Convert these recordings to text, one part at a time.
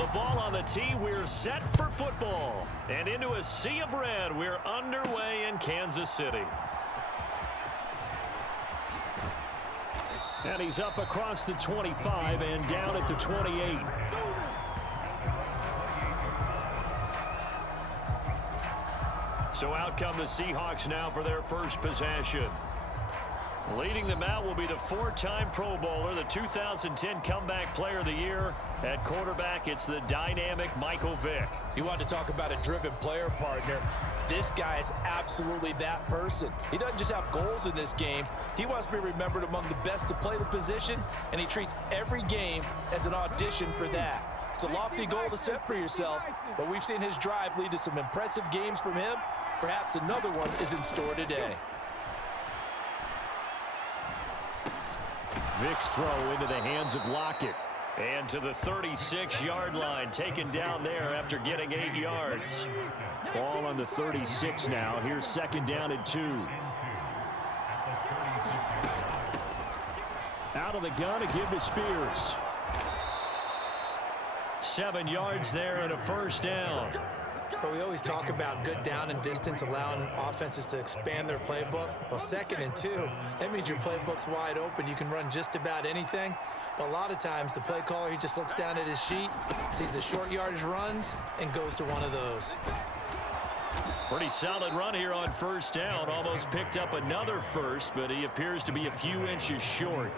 The ball on the tee. We're set for football. And into a sea of red, we're underway in Kansas City. And he's up across the 25 and down at the 28. So out come the Seahawks now for their first possession. Leading them out will be the four-time Pro Bowler, the 2010 Comeback Player of the Year. At quarterback, it's the dynamic Michael Vick. You want to talk about a driven player, partner. This guy is absolutely that person. He doesn't just have goals in this game. He wants to be remembered among the best to play the position, and he treats every game as an audition for that. It's a lofty goal to set for yourself, but we've seen his drive lead to some impressive games from him. Perhaps another one is in store today. Vick's throw into the hands of Lockett. And to the 36-yard line, taken down there after getting 8 yards. Ball on the 36 now. Here's second down and 2. Out of the gun to give to Spears. 7 yards there and a first down. But we always talk about good down and distance, allowing offenses to expand their playbook. Well, 2nd and 2, that means your playbook's wide open. You can run just about anything. But a lot of times, the play caller, he just looks down at his sheet, sees the short yardage runs, and goes to one of those. Pretty solid run here on first down. Almost picked up another first, but he appears to be a few inches short.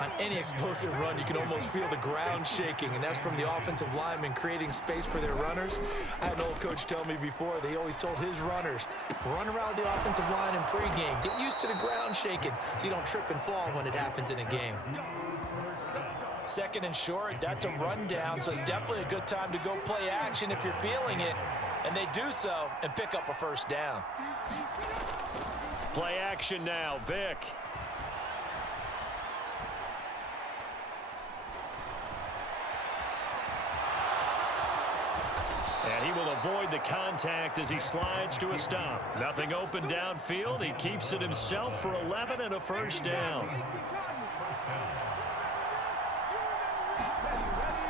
On any explosive run, you can almost feel the ground shaking, and that's from the offensive linemen creating space for their runners. I had an old coach tell me before, they always told his runners, run around the offensive line in pregame. Get used to the ground shaking so you don't trip and fall when it happens in a game. 2nd and short, that's a rundown, so it's definitely a good time to go play action if you're feeling it. And they do so and pick up a first down. Play action now, Vick. And he will avoid the contact as he slides to a stop. Nothing open downfield. He keeps it himself for 11 and a first down.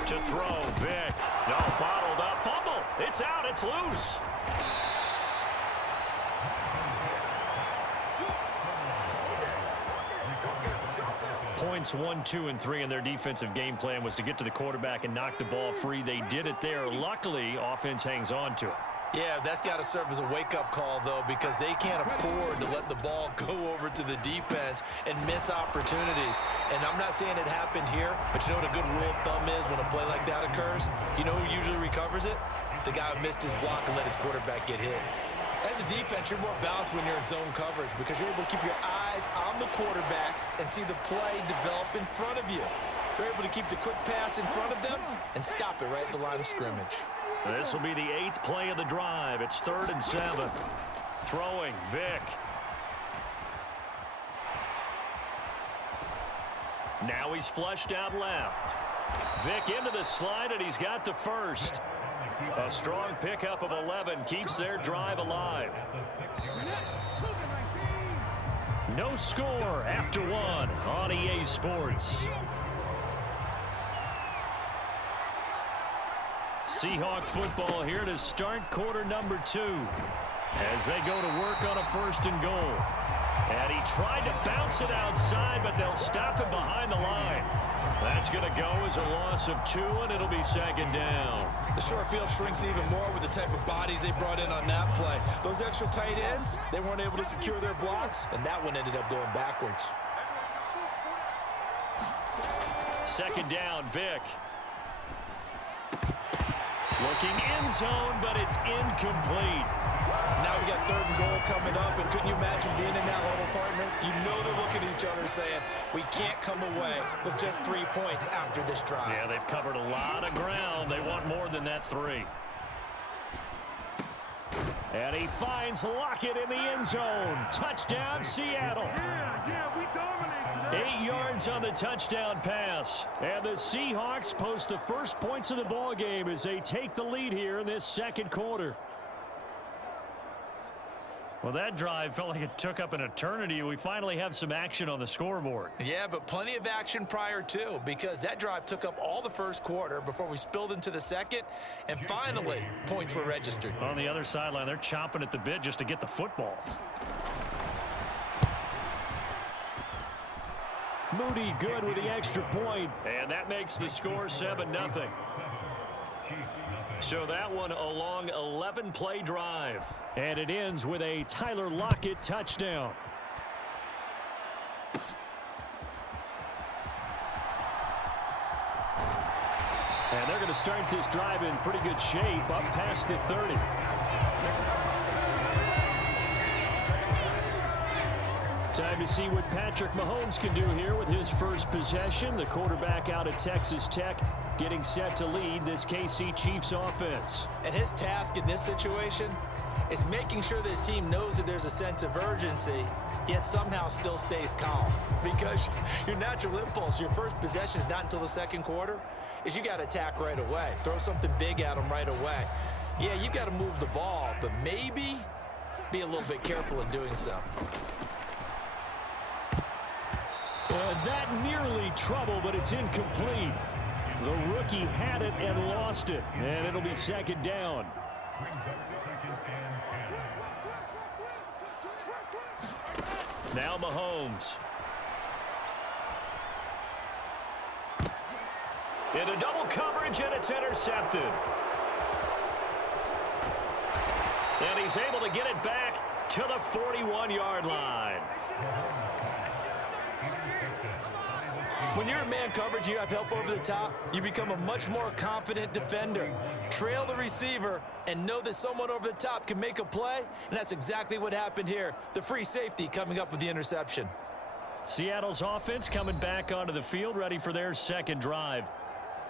To throw, Vick. No, bottled up. Fumble. It's out. It's loose. Points 1, 2, and 3 in their defensive game plan was to get to the quarterback and knock the ball free. They did it there. Luckily, offense hangs on to it. Yeah, that's got to serve as a wake-up call, though, because they can't afford to let the ball go over to the defense and miss opportunities. And I'm not saying it happened here, but you know what a good rule of thumb is when a play like that occurs? You know who usually recovers it? The guy who missed his block and let his quarterback get hit. As a defense, you're more balanced when you're in zone coverage because you're able to keep your eyes on the quarterback and see the play develop in front of you. You're able to keep the quick pass in front of them and stop it right at the line of scrimmage. This will be the 8th play of the drive. It's 3rd and 7. Throwing, Vick. Now he's flushed out left. Vick into the slide, and he's got the first. A strong pickup of 11 keeps their drive alive. No score after 1 on EA Sports. Seahawk football here to start quarter number 2 as they go to work on a 1st and goal. And he tried to bounce it outside, but they'll stop him behind the line. That's going to go as a loss of 2, and it'll be 2nd down. The short field shrinks even more with the type of bodies they brought in on that play. Those extra tight ends, they weren't able to secure their blocks, and that one ended up going backwards. 2nd down, Vick. Looking end zone, but it's incomplete. Now we got 3rd and goal coming up, and couldn't you imagine being in that huddle, partner? You know they're looking at each other saying, we can't come away with just 3 points after this drive. Yeah, they've covered a lot of ground. They want more than that 3. And he finds Lockett in the end zone. Touchdown, Seattle. We dominate today. 8 yards on the touchdown pass. And the Seahawks post the first points of the ball game as they take the lead here in this 2nd quarter. Well, that drive felt like it took up an eternity. We finally have some action on the scoreboard. Yeah, but plenty of action prior to, because that drive took up all the first quarter before we spilled into the second, and finally, points were registered. On the other sideline, they're chomping at the bit just to get the football. Moody good with the extra point, and that makes the score 7-0. So that one a long 11-play drive. And it ends with a Tyler Lockett touchdown. And they're going to start this drive in pretty good shape up past the 30. Time to see what Patrick Mahomes can do here with his first possession. The quarterback out of Texas Tech getting set to lead this KC Chiefs offense. And his task in this situation is making sure that his team knows that there's a sense of urgency, yet somehow still stays calm. Because your natural impulse, your first possession is not until the second quarter, is you got to attack right away. Throw something big at them right away. Yeah, you got to move the ball, but maybe be a little bit careful in doing so. That nearly trouble, but it's incomplete. The rookie had it and lost it, and it'll be second down. Now Mahomes. Into double coverage, and it's intercepted. And he's able to get it back to the 41-yard line. When you're in man coverage, you have help over the top, you become a much more confident defender. Trail the receiver and know that someone over the top can make a play, and that's exactly what happened here. The free safety coming up with the interception. Seattle's offense coming back onto the field, ready for their second drive.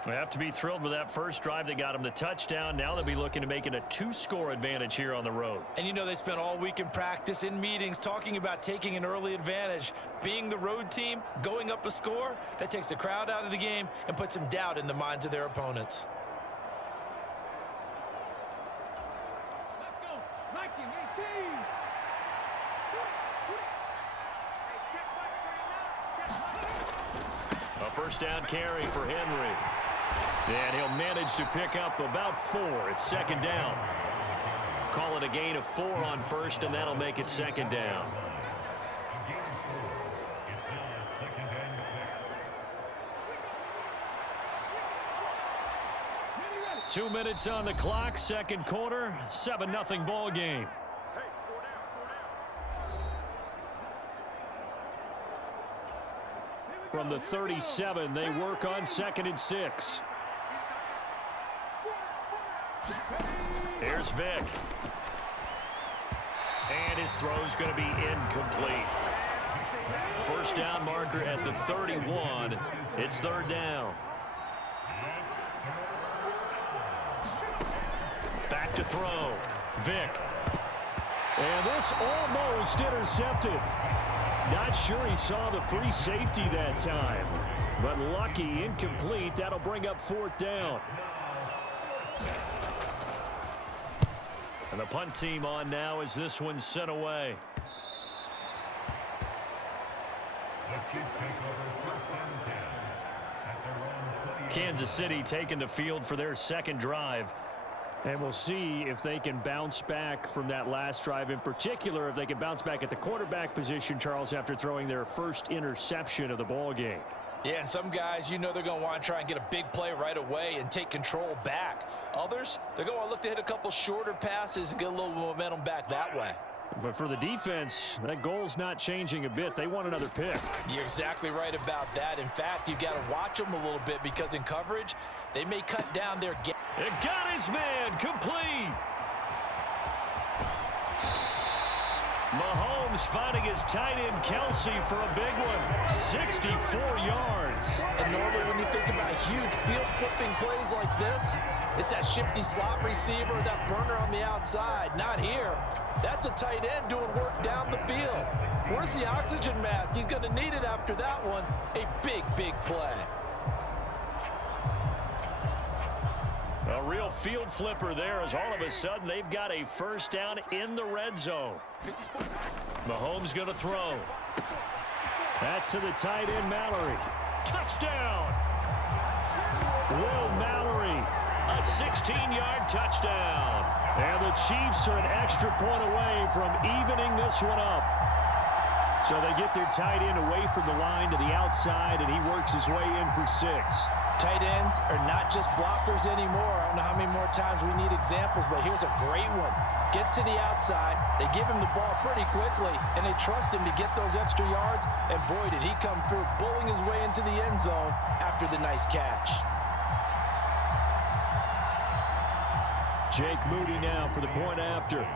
They have to be thrilled with that first drive. They got them the touchdown. Now they'll be looking to make it a 2-score advantage here on the road. And you know they spent all week in practice, in meetings, talking about taking an early advantage. Being the road team, going up a score, that takes the crowd out of the game and puts some doubt in the minds of their opponents. A first down carry for Henry. And he'll manage to pick up about 4. It's second down. Call it a gain of 4 on first, and that'll make it second down. Two minutes on the clock, second quarter, 7-0 ball game. From the 37, they work on 2nd and 6. Here's Vick. And his throw's going to be incomplete. First down marker at the 31. It's third down. Back to throw. Vick. And this almost intercepted. Not sure he saw the free safety that time. But lucky, incomplete. That'll bring up 4th down. And the punt team on now as this one's sent away. Kansas City taking the field for their second drive. And we'll see if they can bounce back from that last drive. In particular, if they can bounce back at the quarterback position, Charles, after throwing their first interception of the ball game. Yeah, and some guys, you know they're going to want to try and get a big play right away and take control back. Others, they're going to look to hit a couple shorter passes and get a little momentum back that way. But for the defense, that goal's not changing a bit. They want another pick. You're exactly right about that. In fact, you've got to watch them a little bit because in coverage, they may cut down their game. It got his man complete. Mahomes finding his tight end Kelsey for a big one. 64 yards. And normally when you think about huge field flipping plays like this, it's that shifty slot receiver, that burner on the outside. Not here. That's a tight end doing work down the field. Where's the oxygen mask? He's going to need it after that one. A big, big play. A real field flipper there as all of a sudden they've got a first down in the red zone. Mahomes going to throw. That's to the tight end, Mallory. Touchdown! Will Mallory, a 16-yard touchdown. And the Chiefs are an extra point away from evening this one up. So they get their tight end away from the line to the outside, and he works his way in for 6. Tight ends are not just blockers anymore. I don't know how many more times we need examples, but here's a great one. Gets to the outside, they give him the ball pretty quickly, and they trust him to get those extra yards, and boy, did he come through, bulling his way into the end zone after the nice catch. Jake Moody now for the point after.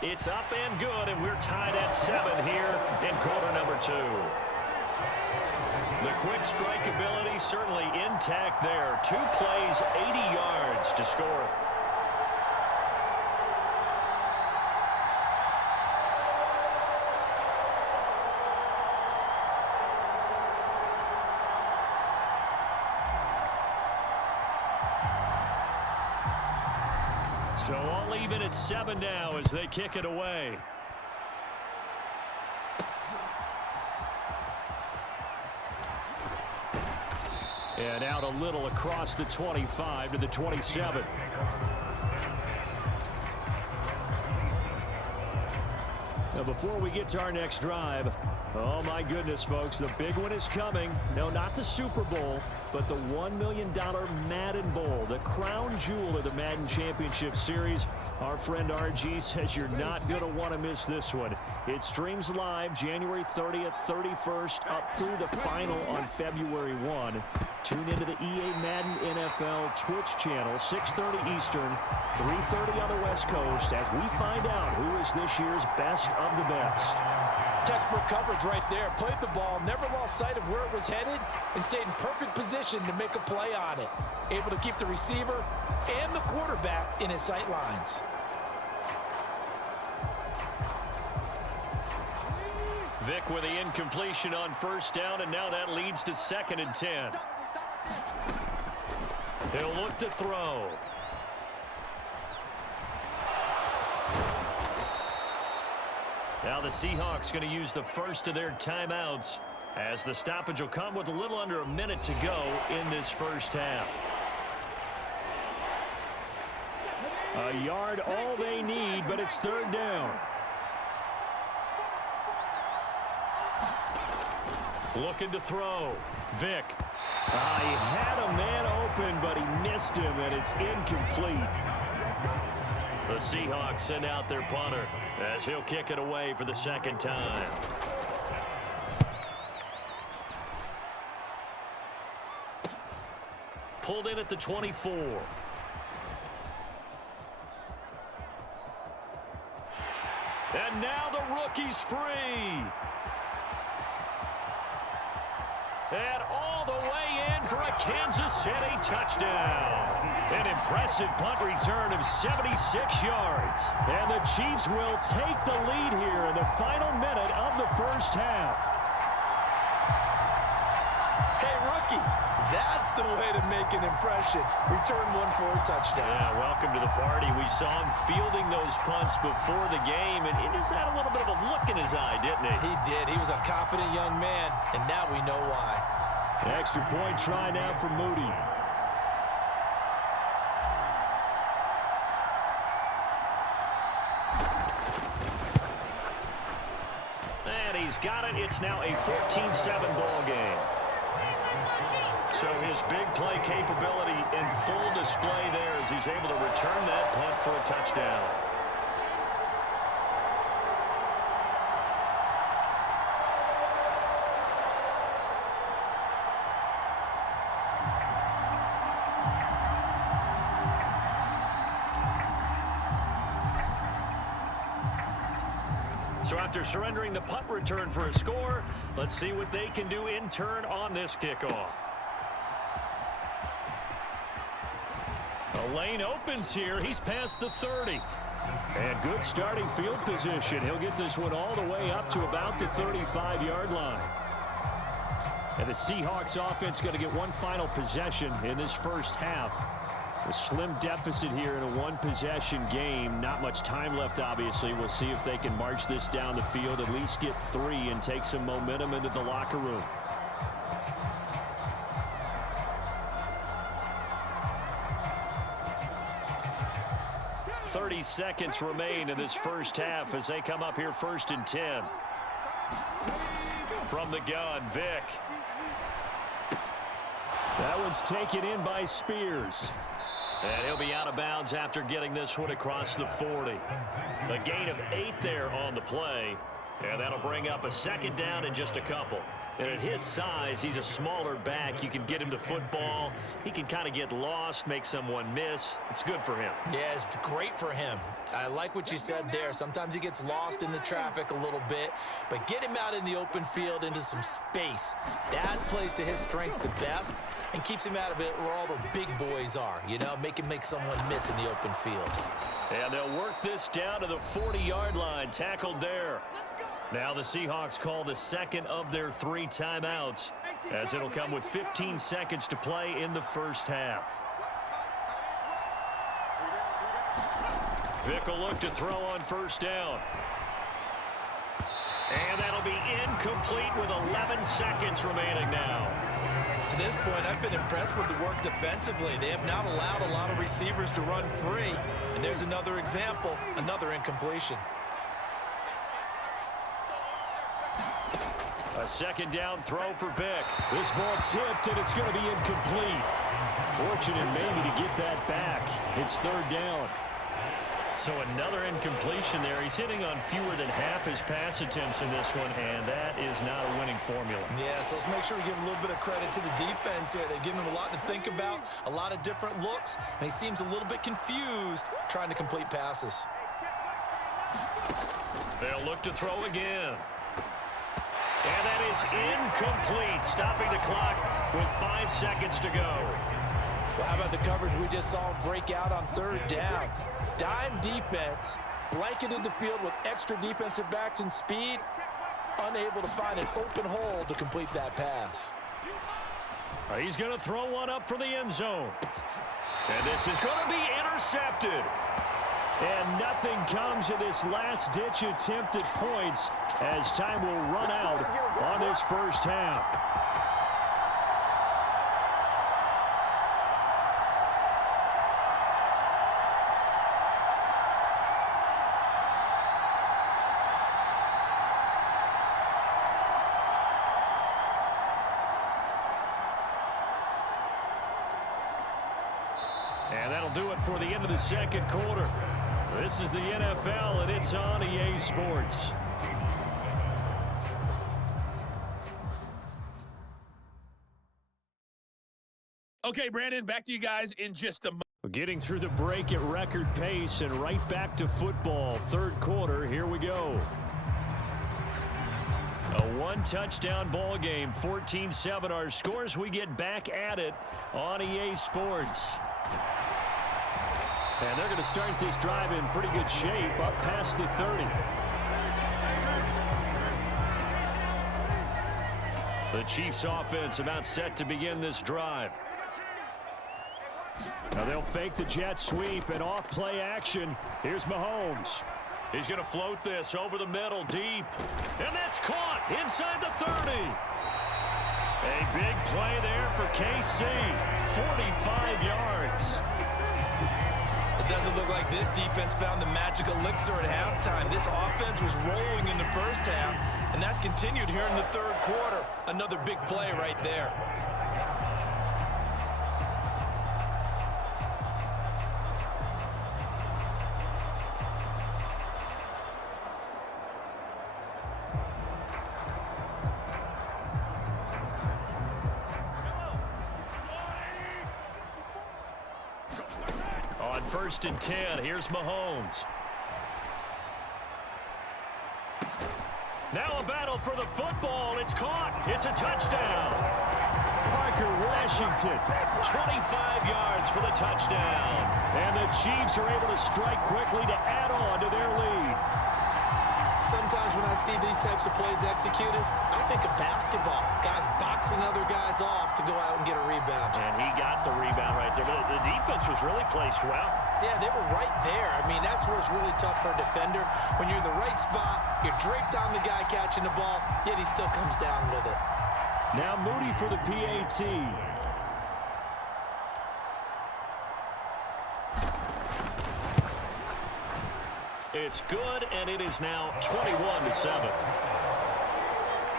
It's up and good, and we're tied at 7 here in quarter number 2. The quick strike ability certainly intact there. 2 plays, 80 yards to score. So all even at 7 now as they kick it away. And out a little across the 25 to the 27. Now before we get to our next drive, oh my goodness, folks, the big one is coming. No, not the Super Bowl, but the $1 million Madden Bowl, the crown jewel of the Madden Championship Series. Our friend RG says you're not going to want to miss this one. It streams live January 30th, 31st, up through the final on February 1. Tune into the EA Madden NFL Twitch channel, 6:30 Eastern, 3:30 on the West Coast, as we find out who is this year's best of the best. Textbook coverage right there. Played the ball, never lost sight of where it was headed, and stayed in perfect position to make a play on it. Able to keep the receiver and the quarterback in his sight lines. Vic with the incompletion on first down, and now that leads to 2nd and 10. He'll look to throw. Now the Seahawks going to use the first of their timeouts as the stoppage will come with a little under a minute to go in this first half. A yard all they need, but it's 3rd down. Looking to throw. Vic. He had a man open, but he missed him, and it's incomplete. The Seahawks send out their punter as he'll kick it away for the 2nd time. Pulled in at the 24. And now the rookie's free. And all the way in for a Kansas City touchdown. An impressive punt return of 76 yards. And the Chiefs will take the lead here in the final minute of the first half. Hey, rookie, that's the way to make an impression. Return one for a touchdown. Yeah, welcome to the party. We saw him fielding those punts before the game, and he just had a little bit of a look in his eye, didn't he? He did. He was a confident young man, and now we know why. Extra point try now for Moody. And he's got it. It's now a 14-7 ball game. So his big play capability in full display there as he's able to return that punt for a touchdown. So after surrendering the punt return for a score, let's see what they can do in turn on this kickoff. The lane opens here. He's past the 30. And good starting field position. He'll get this one all the way up to about the 35-yard line. And the Seahawks offense going to get one final possession in this first half. A slim deficit here in a one-possession game. Not much time left, obviously. We'll see if they can march this down the field, at least get 3 and take some momentum into the locker room. .30 seconds remain in this first half as they come up here 1st and 10. From the gun, Vick. That one's taken in by Spears. And he'll be out of bounds after getting this one across the 40. A gain of 8 there on the play. And that'll bring up a 2nd down in just a couple. And at his size, he's a smaller back. You can get him to football. He can kind of get lost, make someone miss. It's good for him. Yeah, it's great for him. I like what you said there. Sometimes he gets lost in the traffic a little bit, but get him out in the open field into some space. That plays to his strengths the best and keeps him out of it where all the big boys are, you know, make him make someone miss in the open field. And they'll work this down to the 40-yard line, tackled there. Now the Seahawks call the 2nd of their 3 timeouts, as it'll come with 15 seconds to play in the first half. Vick will look to throw on 1st down. And that'll be incomplete with 11 seconds remaining now. To this point, I've been impressed with the work defensively. They have not allowed a lot of receivers to run free. And there's another example, another incompletion. A 2nd down throw for Vick. This ball tipped, and it's going to be incomplete. Fortunate maybe to get that back. It's 3rd down. So another incompletion there. He's hitting on fewer than half his pass attempts in this one, and that is not a winning formula. Yeah, so let's make sure we give a little bit of credit to the defense here. They've given him a lot to think about, a lot of different looks, and he seems a little bit confused trying to complete passes. They'll look to throw again. And that is incomplete, stopping the clock with 5 seconds to go. Well, how about the coverage we just saw break out on 3rd down? Dime defense, blanketed the field with extra defensive backs and speed, unable to find an open hole to complete that pass. He's going to throw one up for the end zone. And this is going to be intercepted. And nothing comes of this last-ditch attempt at points as time will run out on this first half. And that'll do it for the end of the 2nd quarter. This is the NFL, and it's on EA Sports. Okay, Brandon, back to you guys in just a moment. Getting through the break at record pace and right back to football. 3rd quarter, here we go. A 1-touchdown ball game, 14-7 our scores. We get back at it on EA Sports. And they're going to start this drive in pretty good shape up past the 30. The Chiefs offense about set to begin this drive. Now they'll fake the jet sweep and off play action. Here's Mahomes. He's going to float this over the middle deep. And that's caught inside the 30. A big play there for KC. 45 yards. It doesn't look like this defense found the magic elixir at halftime. This offense was rolling in the first half, and that's continued here in the 3rd quarter. Another big play right there. On 1st and 10, here's Mahomes. Now a battle for the football. It's caught. It's a touchdown. Parker Washington, 25 yards for the touchdown. And the Chiefs are able to strike quickly to add on to their lead. Sometimes when I see these types of plays executed, I think of basketball. Guys boxing other guys off to go out and get a rebound. And he got the rebound right there. But the defense was really placed well. Yeah, they were right there. I mean, that's where it's really tough for a defender. When you're in the right spot, you're draped on the guy catching the ball, yet he still comes down with it. Now Moody for the PAT. It's good, and it is now 21-7.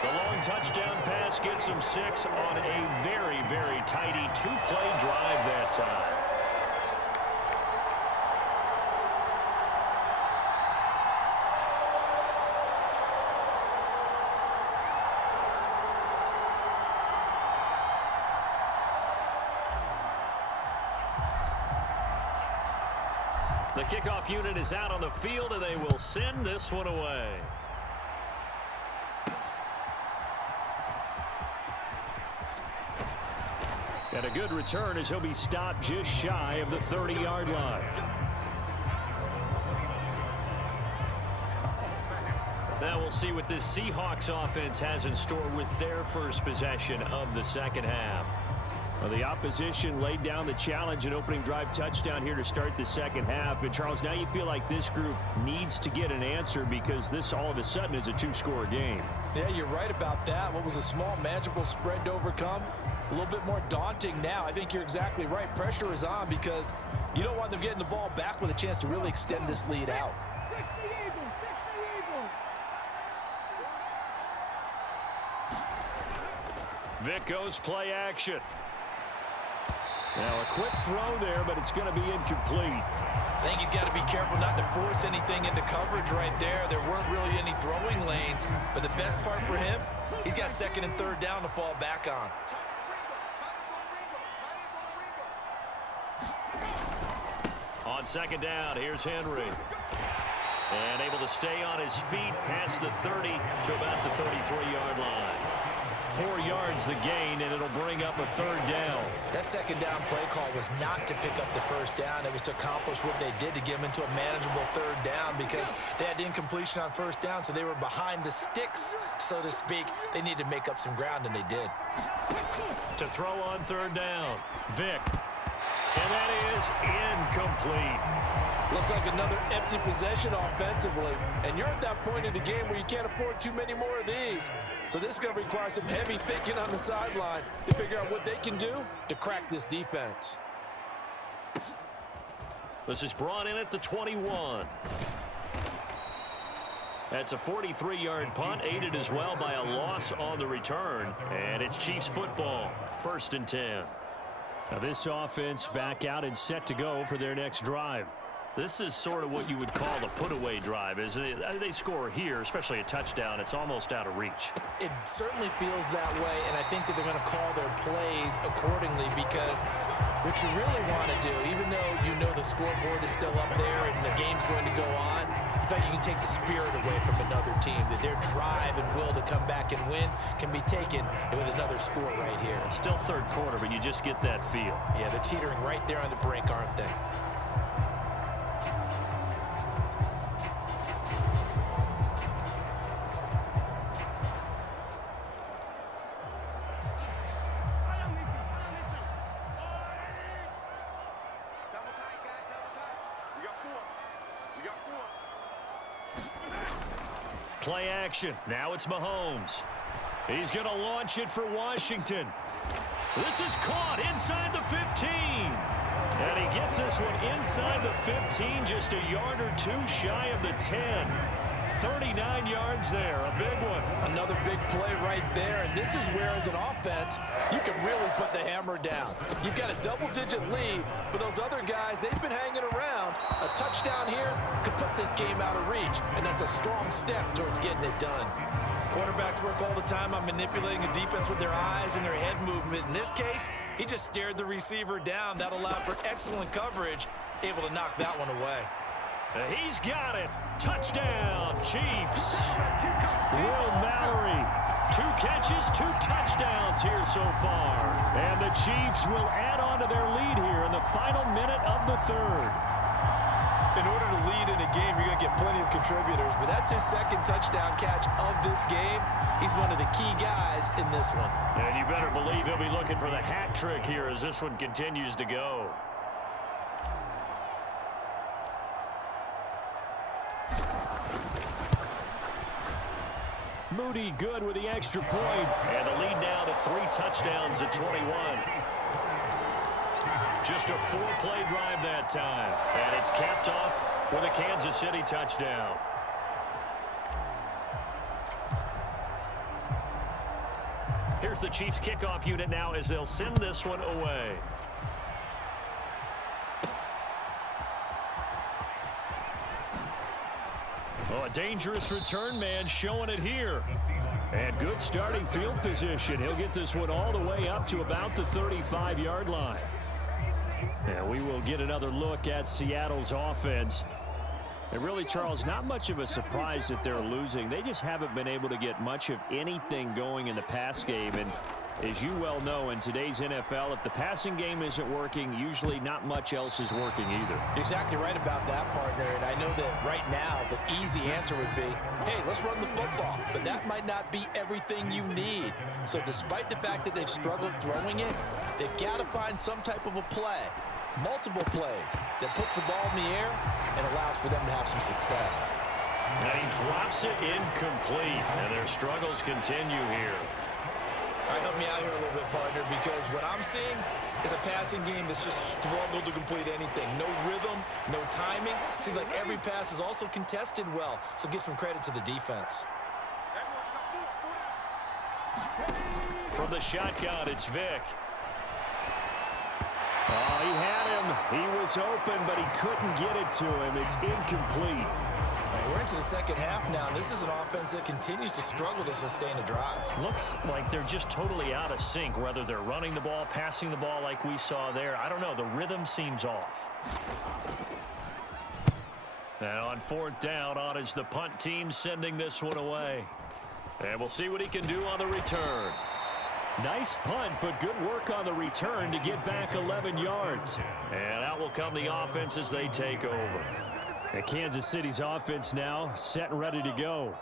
The long touchdown pass gets him 6 on a very, very tidy 2-play drive that time. The kickoff unit is out on the field, and they will send this one away. And a good return as he'll be stopped just shy of the 30-yard line. Now we'll see what this Seahawks offense has in store with their first possession of the second half. Well, the opposition laid down the challenge and opening drive touchdown here to start the second half. And, Charles, now you feel like this group needs to get an answer because this all of a sudden is a 2-score game. Yeah, you're right about that. What was a small, manageable spread to overcome, a little bit more daunting now. I think you're exactly right. Pressure is on because you don't want them getting the ball back with a chance to really extend this lead out. Vic goes play action. Now a quick throw there, but it's going to be incomplete. I think he's got to be careful not to force anything into coverage right there. There weren't really any throwing lanes, but the best part for him, he's got second and third down to fall back on. On second down, here's Henry. And able to stay on his feet past the 30 to about the 33-yard line. 4 yards the gain, and it'll bring up a third down. That second down play call was not to pick up the first down. It was to accomplish what they did to get them into a manageable third down because they had incompletion on first down, so they were behind the sticks, so to speak. They needed to make up some ground, and they did. To throw on third down, Vic. And that is incomplete. Looks like another empty possession offensively. And you're at that point in the game where you can't afford too many more of these. So this is going to require some heavy thinking on the sideline to figure out what they can do to crack this defense. This is brought in at the 21. That's a 43-yard punt, aided as well by a loss on the return. And it's Chiefs football, 1st and 10. Now this offense back out and set to go for their next drive. This is sort of what you would call a put-away drive, isn't it? They score here, especially a touchdown. It's almost out of reach. It certainly feels that way, and I think that they're going to call their plays accordingly because what you really want to do, even though you know the scoreboard is still up there and the game's going to go on, in fact, you can take the spirit away from another team, that their drive and will to come back and win can be taken with another score right here. Still third quarter, but you just get that feel. Yeah, they're teetering right there on the brink, aren't they? Play action. Now it's Mahomes. He's going to launch it for Washington. This is caught inside the 15. And he gets this one inside the 15, just a yard or two shy of the 10. 39 yards there, a big one. Another big play right there, and this is where, as an offense, you can really put the hammer down. You've got a double-digit lead, but those other guys, they've been hanging around. A touchdown here could put this game out of reach, and that's a strong step towards getting it done. Quarterbacks work all the time on manipulating a defense with their eyes and their head movement. In this case, he just stared the receiver down. That allowed for excellent coverage, able to knock that one away. He's got it. Touchdown, Chiefs. Will Mallory. 2 catches, 2 touchdowns here so far. And the Chiefs will add on to their lead here in the final minute of the third. In order to lead in a game, you're going to get plenty of contributors, but that's his second touchdown catch of this game. He's one of the key guys in this one. And you better believe he'll be looking for the hat trick here as this one continues to go. Moody good with the extra point. And the lead now to 3 touchdowns at 21. Just a 4-play drive that time. And it's capped off with a Kansas City touchdown. Here's the Chiefs kickoff unit now as they'll send this one away. Oh, a dangerous return man showing it here. And good starting field position. He'll get this one all the way up to about the 35-yard line. And we will get another look at Seattle's offense. And really, Charles, not much of a surprise that they're losing. They just haven't been able to get much of anything going in the pass game. And as you well know, in today's NFL, if the passing game isn't working, usually not much else is working either. You're exactly right about that, partner. And I know that right now the easy answer would be, hey, let's run the football. But that might not be everything you need. So despite the fact that they've struggled throwing it, they've got to find some type of a play. Multiple plays that puts the ball in the air and allows for them to have some success. And he drops it incomplete. And their struggles continue here. All right, help me out here a little bit, partner, because what I'm seeing is a passing game that's just struggled to complete anything. No rhythm, no timing. Seems like every pass is also contested well, so give some credit to the defense. From the shotgun, it's Vick. Oh, he had him. He was open, but he couldn't get it to him. It's incomplete. Right, we're into the second half now, and this is an offense that continues to struggle to sustain a drive. Looks like they're just totally out of sync, whether they're running the ball, passing the ball like we saw there. I don't know. The rhythm seems off. And on 4th down, on is the punt team sending this one away. And we'll see what he can do on the return. Nice punt, but good work on the return to get back 11 yards. And out will come the offense as they take over. And Kansas City's offense now set and ready to go.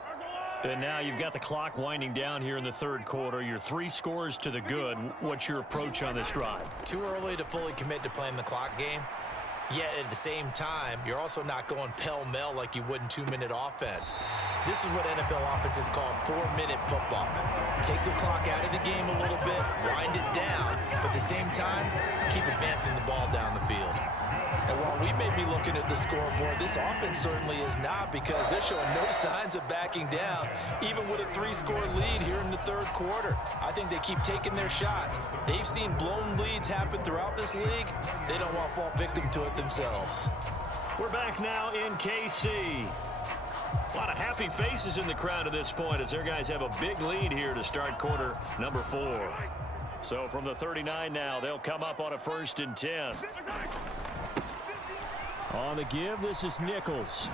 And now you've got the clock winding down here in the 3rd quarter. You're 3 scores to the good. What's your approach on this drive? Too early to fully commit to playing the clock game. Yet at the same time, you're also not going pell-mell like you would in 2-minute offense. This is what NFL offenses call 4-minute football. Take the clock out of the game a little bit, wind it down, but at the same time, keep advancing the ball down the field. And while we may be looking at the scoreboard, this offense certainly is not, because they're showing no signs of backing down, even with a 3-score lead here in the 3rd quarter. I think they keep taking their shots. They've seen blown leads happen throughout this league. They don't want to fall victim to it themselves. We're back now in KC. A lot of happy faces in the crowd at this point as their guys have a big lead here to start quarter number 4. So from the 39 now, they'll come up on a 1st and 10. On the give, this is Nichols.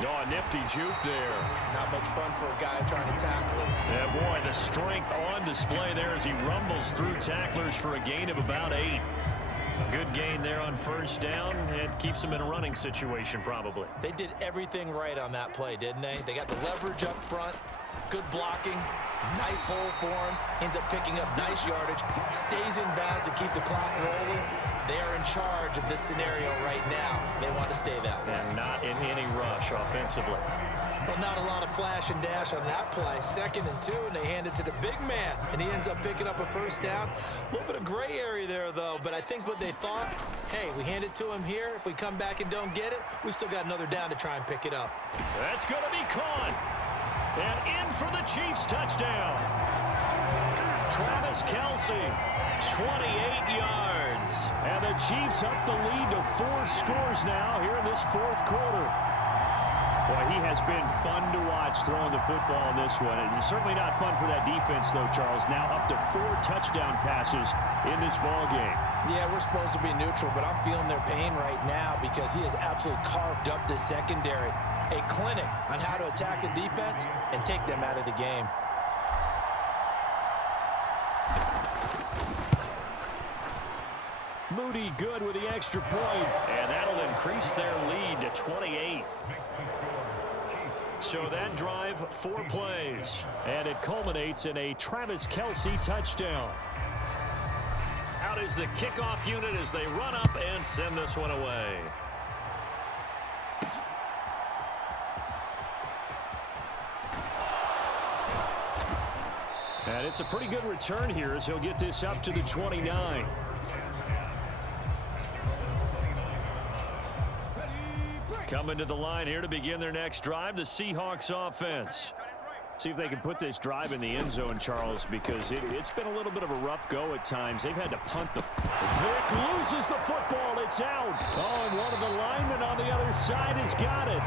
Oh, a nifty juke there. Not much fun for a guy trying to tackle him. Yeah, boy, the strength on display there as he rumbles through tacklers for a gain of about 8. Good gain there on 1st down. It keeps him in a running situation probably. They did everything right on that play, didn't they? They got the leverage up front, good blocking, nice hole for him, ends up picking up nice yardage, stays in bounds to keep the clock rolling. They are in charge of this scenario right now. They want to stay that way. And not in any rush offensively. Well, not a lot of flash and dash on that play. 2nd and 2, and they hand it to the big man, and he ends up picking up a 1st down. A little bit of gray area there, though, but I think what they thought, hey, we hand it to him here. If we come back and don't get it, we still got another down to try and pick it up. That's going to be caught. And in for the Chiefs touchdown. Travis Kelce, 28 yards. And the Chiefs up the lead to 4 scores now here in this 4th quarter. Boy, he has been fun to watch throwing the football in this one. It's certainly not fun for that defense, though, Charles. Now up to 4 touchdown passes in this ball game. Yeah, we're supposed to be neutral, but I'm feeling their pain right now because he has absolutely carved up this secondary. A clinic on how to attack a defense and take them out of the game. Moody good with the extra point. And that'll increase their lead to 28. So that drive, 4 plays. And it culminates in a Travis Kelce touchdown. Out is the kickoff unit as they run up and send this one away. And it's a pretty good return here as he'll get this up to the 29. Coming to the line here to begin their next drive, the Seahawks offense. See if they can put this drive in the end zone, Charles, because it's been a little bit of a rough go at times. They've had to punt the... Vic loses the football. It's out. Oh, and one of the linemen on the other side has got it.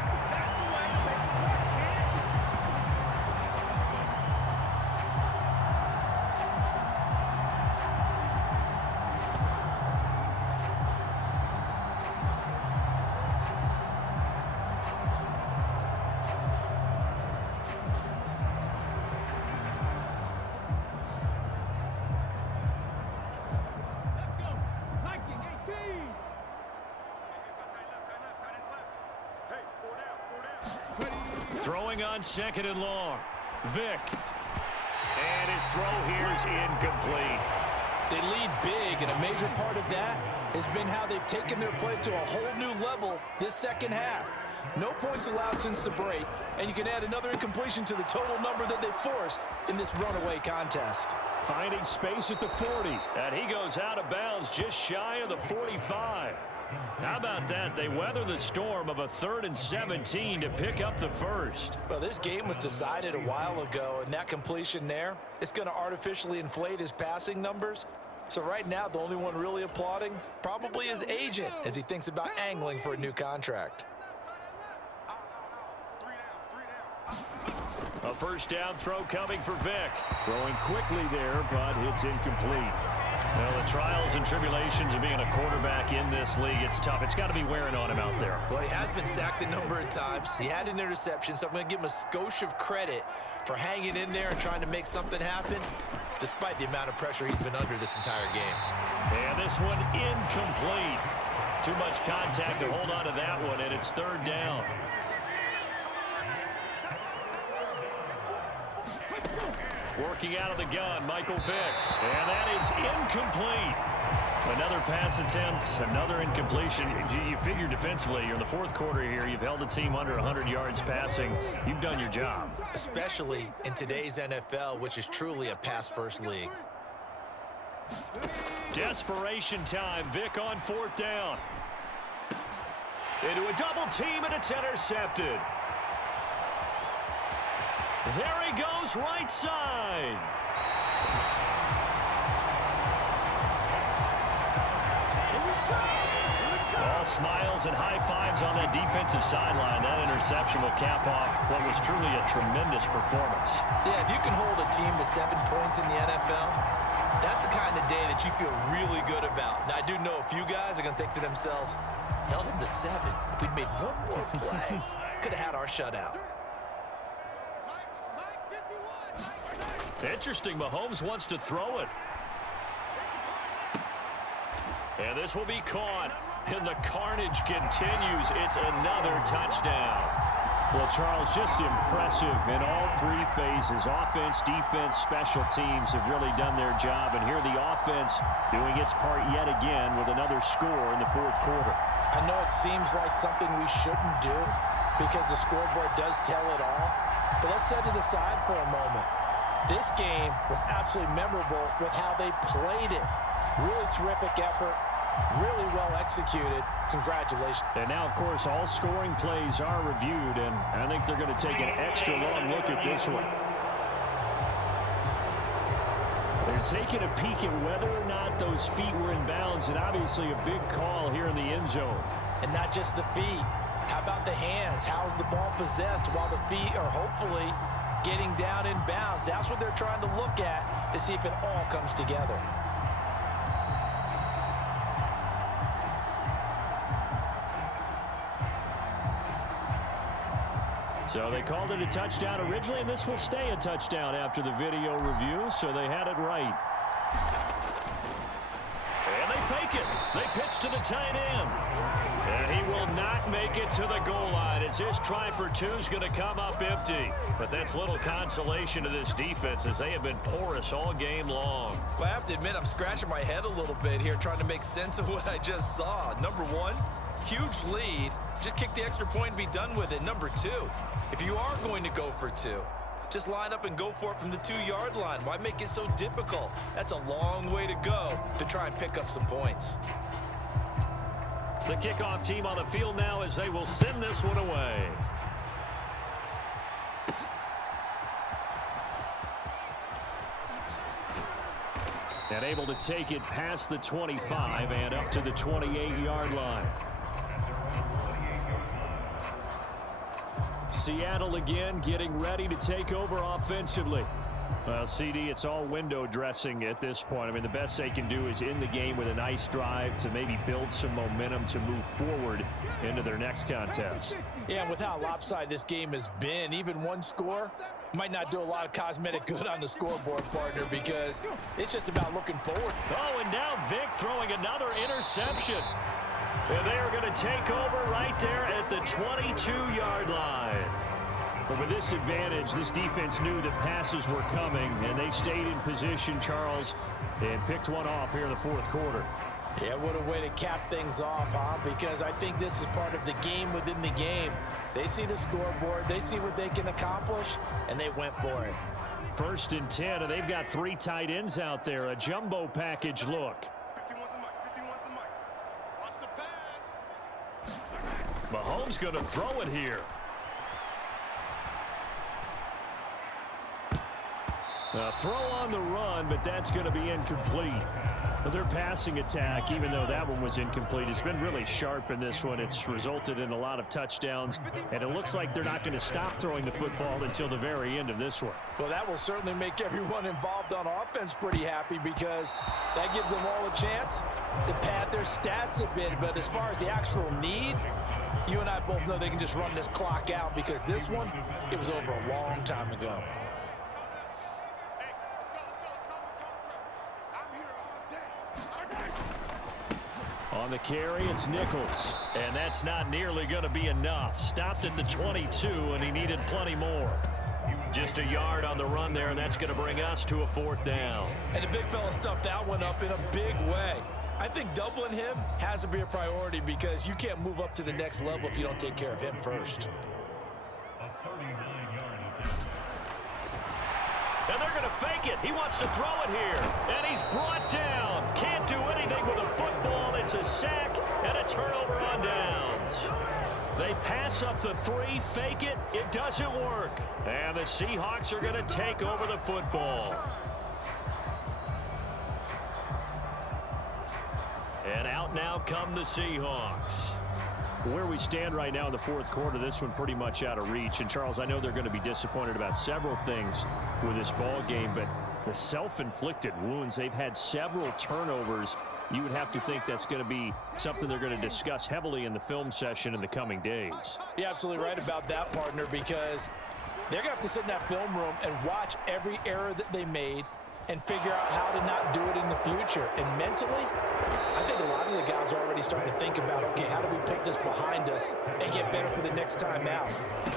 Throwing on 2nd and long. Vic. And his throw here is incomplete. They lead big, and a major part of that has been how they've taken their play to a whole new level this second half. No points allowed since the break, and you can add another incompletion to the total number that they forced in this runaway contest. Finding space at the 40. And he goes out of bounds just shy of the 45. How about that? They weather the storm of a 3rd and 17 to pick up the first. Well, this game was decided a while ago, and that completion there, it's going to artificially inflate his passing numbers. So right now, the only one really applauding probably his agent as he thinks about angling for a new contract. A first down throw coming for Vic. Throwing quickly there, but it's incomplete. Well, the trials and tribulations of being a quarterback in this league, it's tough. It's got to be wearing on him out there. Well, he has been sacked a number of times. He had an interception, so I'm going to give him a skosh of credit for hanging in there and trying to make something happen, despite the amount of pressure he's been under this entire game. And this one incomplete. Too much contact to hold on to that one, and it's 3rd down. Working out of the gun, Michael Vick. And that is incomplete. Another pass attempt, another incompletion. You figure defensively, you're in the 4th quarter here. You've held the team under 100 yards passing. You've done your job. Especially in today's NFL, which is truly a pass-first league. Desperation time. Vick on 4th down. Into a double team, and it's intercepted. There he goes, right side. All smiles and high fives on that defensive sideline. That interception will cap off what was truly a tremendous performance. Yeah, if you can hold a team to 7 points in the NFL, that's the kind of day that you feel really good about. Now, I do know a few guys are going to think to themselves, held them to 7. If we'd made one more play, could have had our shutout. Interesting, Mahomes wants to throw it. And this will be caught. And the carnage continues. It's another touchdown. Well, Charles, just impressive in all 3 phases. Offense, defense, special teams have really done their job. And here the offense doing its part yet again with another score in the 4th quarter. I know it seems like something we shouldn't do because the scoreboard does tell it all. But let's set it aside for a moment. This game was absolutely memorable with how they played it. Really terrific effort, really well executed. Congratulations. And now, of course, all scoring plays are reviewed, and I think they're going to take an extra long look at this one. They're taking a peek at whether or not those feet were in bounds, and obviously a big call here in the end zone. And not just the feet. How about the hands? How's the ball possessed while the feet are hopefully getting down in bounds? That's what they're trying to look at to see if it all comes together. So they called it a touchdown originally, and this will stay a touchdown after the video review, so they had it right. And they fake it. They pitch to the tight end. And he will not make it to the goal line as his try for two is going to come up empty. But that's little consolation to this defense as they have been porous all game long. Well, I have to admit, I'm scratching my head a little bit here trying to make sense of what I just saw. Number one, huge lead. Just kick the extra point and be done with it. Number two, if you are going to go for two, just line up and go for it from the 2-yard line. Why make it so difficult? That's a long way to go to try and pick up some points. The kickoff team on the field now as they will send this one away. And able to take it past the 25 and up to the 28-yard line. Seattle again getting ready to take over offensively. Well, CD, it's all window dressing at this point. I mean, the best they can do is in the game with a nice drive to maybe build some momentum to move forward into their next contest. Yeah, and with how lopsided this game has been, even one score might not do a lot of cosmetic good on the scoreboard, partner, because it's just about looking forward. Oh, and now Vic throwing another interception. And they are going to take over right there at the 22-yard line. But with this advantage, this defense knew that passes were coming, and they stayed in position, Charles, and picked one off here in the fourth quarter. Yeah, what a way to cap things off, huh? Because I think this is part of the game within the game. They see the scoreboard, they see what they can accomplish, and they went for it. 1st and 10, and they've got 3 tight ends out there. A jumbo package look. Mahomes going to throw it here. A throw on the run, but that's going to be incomplete. But their passing attack, even though that one was incomplete, has been really sharp in this one. It's resulted in a lot of touchdowns, and it looks like they're not going to stop throwing the football until the very end of this one. Well, that will certainly make everyone involved on offense pretty happy because that gives them all a chance to pad their stats a bit. But as far as the actual need, you and I both know they can just run this clock out because this one, it was over a long time ago. On the carry, it's Nichols, and that's not nearly going to be enough. Stopped at the 22, and he needed plenty more. Just a yard on the run there, and that's going to bring us to a 4th down. And the big fella stuffed that one up in a big way. I think doubling him has to be a priority because you can't move up to the next level if you don't take care of him first. And they're going to fake it. He wants to throw it here. And he's brought down. Can't do anything with a football. It's a sack and a turnover on downs. They pass up the 3, fake it. It doesn't work. And the Seahawks are going to take over the football. And out now come the Seahawks. Where we stand right now in the fourth quarter, this one pretty much out of reach. And, Charles, I know they're going to be disappointed about several things with this ball game, but the self-inflicted wounds, they've had several turnovers. You would have to think that's going to be something they're going to discuss heavily in the film session in the coming days. You're absolutely right about that, partner, because they're going to have to sit in that film room and watch every error that they made and figure out how to not do it in the future. And mentally, I think a lot of the guys are already starting to think about, okay, how do we put this behind us and get better for the next time out?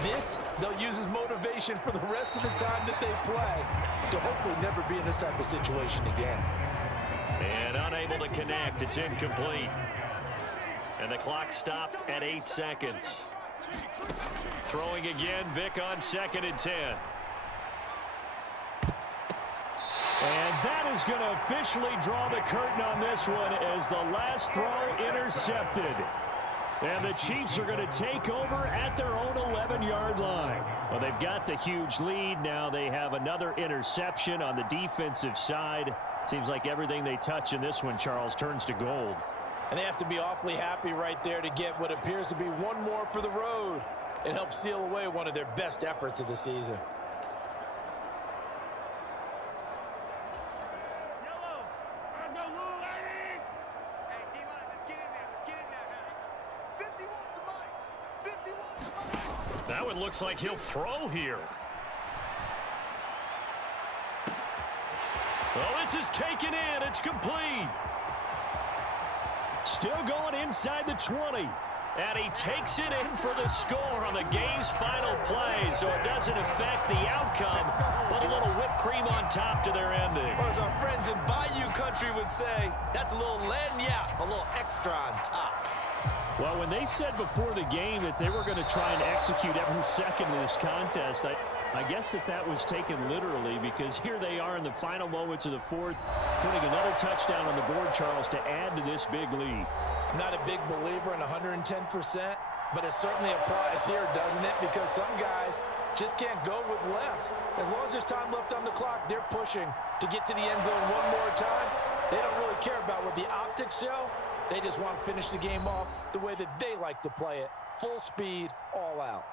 This, they'll use as motivation for the rest of the time that they play to hopefully never be in this type of situation again. And unable to connect. It's incomplete. And the clock stopped at 8 seconds. Throwing again, Vic on 2nd and 10. And that is going to officially draw the curtain on this one as the last throw intercepted. And the Chiefs are going to take over at their own 11-yard line. Well, they've got the huge lead. Now they have another interception on the defensive side. Seems like everything they touch in this one, Charles, turns to gold. And they have to be awfully happy right there to get what appears to be one more for the road. It helps seal away one of their best efforts of the season. That one looks like he'll throw here. Well, this is taken in. It's complete. Still going inside the 20. And he takes it in for the score on the game's final play, so it doesn't affect the outcome, but a little whipped cream on top to their ending. Or as our friends in Bayou Country would say, that's a little lagniappe, a little extra on top. Well, when they said before the game that they were going to try and execute every second of this contest, I guess that was taken literally, because here they are in the final moments of the fourth, putting another touchdown on the board, Charles, to add to this big lead. I'm not a big believer in 110%, but it certainly applies here, doesn't it? Because some guys just can't go with less. As long as there's time left on the clock, they're pushing to get to the end zone one more time. They don't really care about what the optics show. They just want to finish the game off the way that they like to play it. Full speed, all out.